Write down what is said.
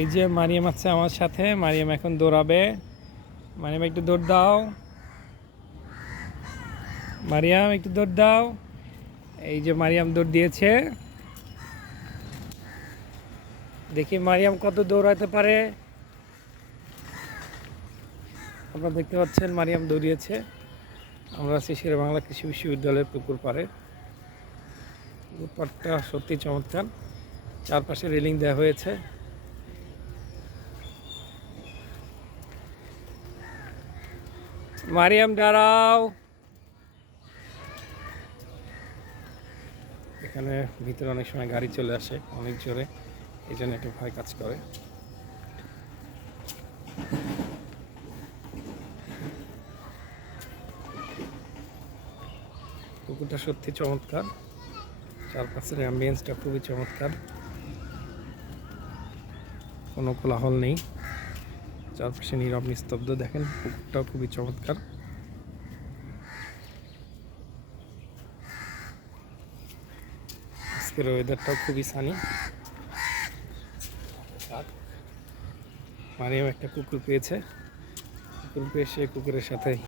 এই যে মারিয়াম আছে আমার সাথে, মারিয়াম এখন দৌড়াবে। মারিয়াম, একটু দৌড় দাও। মারিয়াম, একটু দৌড় দাও। এই যে মারিয়াম দৌড় দিয়েছে। দেখি মারিয়াম কত দৌড়াতে পারে। আপনারা দেখতে পাচ্ছেন মারিয়াম দৌড়িয়েছে। আমরা আছি শেরে বাংলা কৃষি বিশ্ববিদ্যালয়ের পুকুর পাড়ে। পুকুর পাড়টা সত্যি চমৎকার। চারপাশে রেলিং দেওয়া হয়েছে। মারিয়াম, দাঁড়াও। এখানে ভিতরে অনেক সময় গাড়ি চলে আসে, অনেক জোরে। এই জন্য একটু ভয় কাজ করে। পুকুরটা সত্যি চমৎকার। চারপাশের অ্যাম্বিয়েন্সটা খুবই চমৎকার। কোনো কোলাহল নেই। চারপাশে নীরব নিস্তব্ধ, দেখেন পুকুরটাও খুবই চমৎকার। আজকের ওয়েদারটাও খুবই সানি মারিয়াম একটা কুকুর পেয়েছে। কুকুর পেয়ে সে কুকুরের সাথে